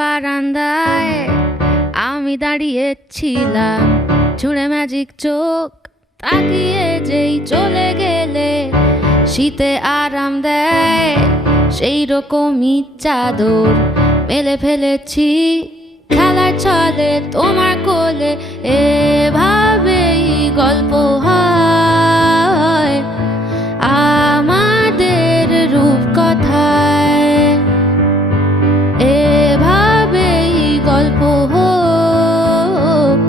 বারান্দায় আমি দাঁড়িয়েছিলাম, ছুঁড়ে ম্যাজিক চোখ তাকিয়ে যেই চলে গেলে শীতে আরাম দেয় সেই রকমই চাদর মেলে ফেলেছি খেলার ছলে তোমার কোলে। এভাবেই গল্প হয় আমাদের রূপকথায়, এভাবেই গল্প হোক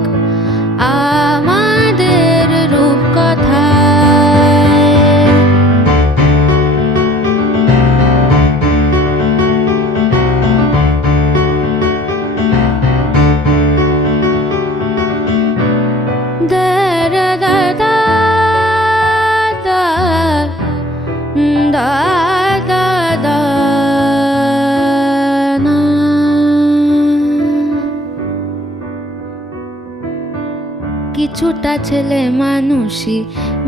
আমাদের রূপকথায়। কিছুটা ছেলে মানুষই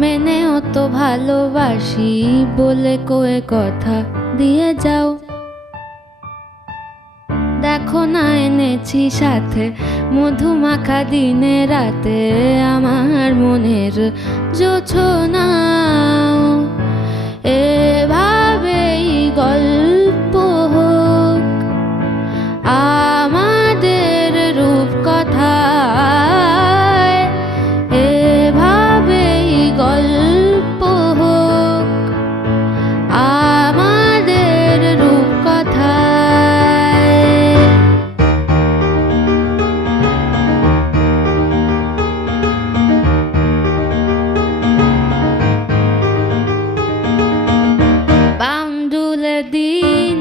মেনে অত ভালোবাসি বলে কয়ে কথা দিয়ে যাও। দেখো না এনেছি সাথে মধুমাখা দিনে রাতে আমার মনের জোছনাও। এভাবেই গল্প হোক আমাদের রূপকথায়, এভাবেই গল্প হোক আমাদের রূপকথায়। বাউন্ডুলে দিন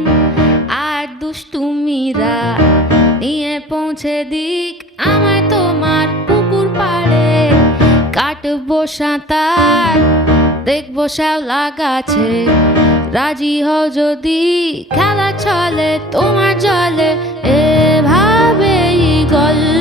আর দুষ্টুমিরা নিয়ে পৌঁছে দিক আমায় তোমার পুকুর পাড়ে। কাটবো সাঁতার দেখবো শ্যাওলা গাছে, রাজি হও যদি খেলা চলে তোমার জলে। এভাবেই গল্প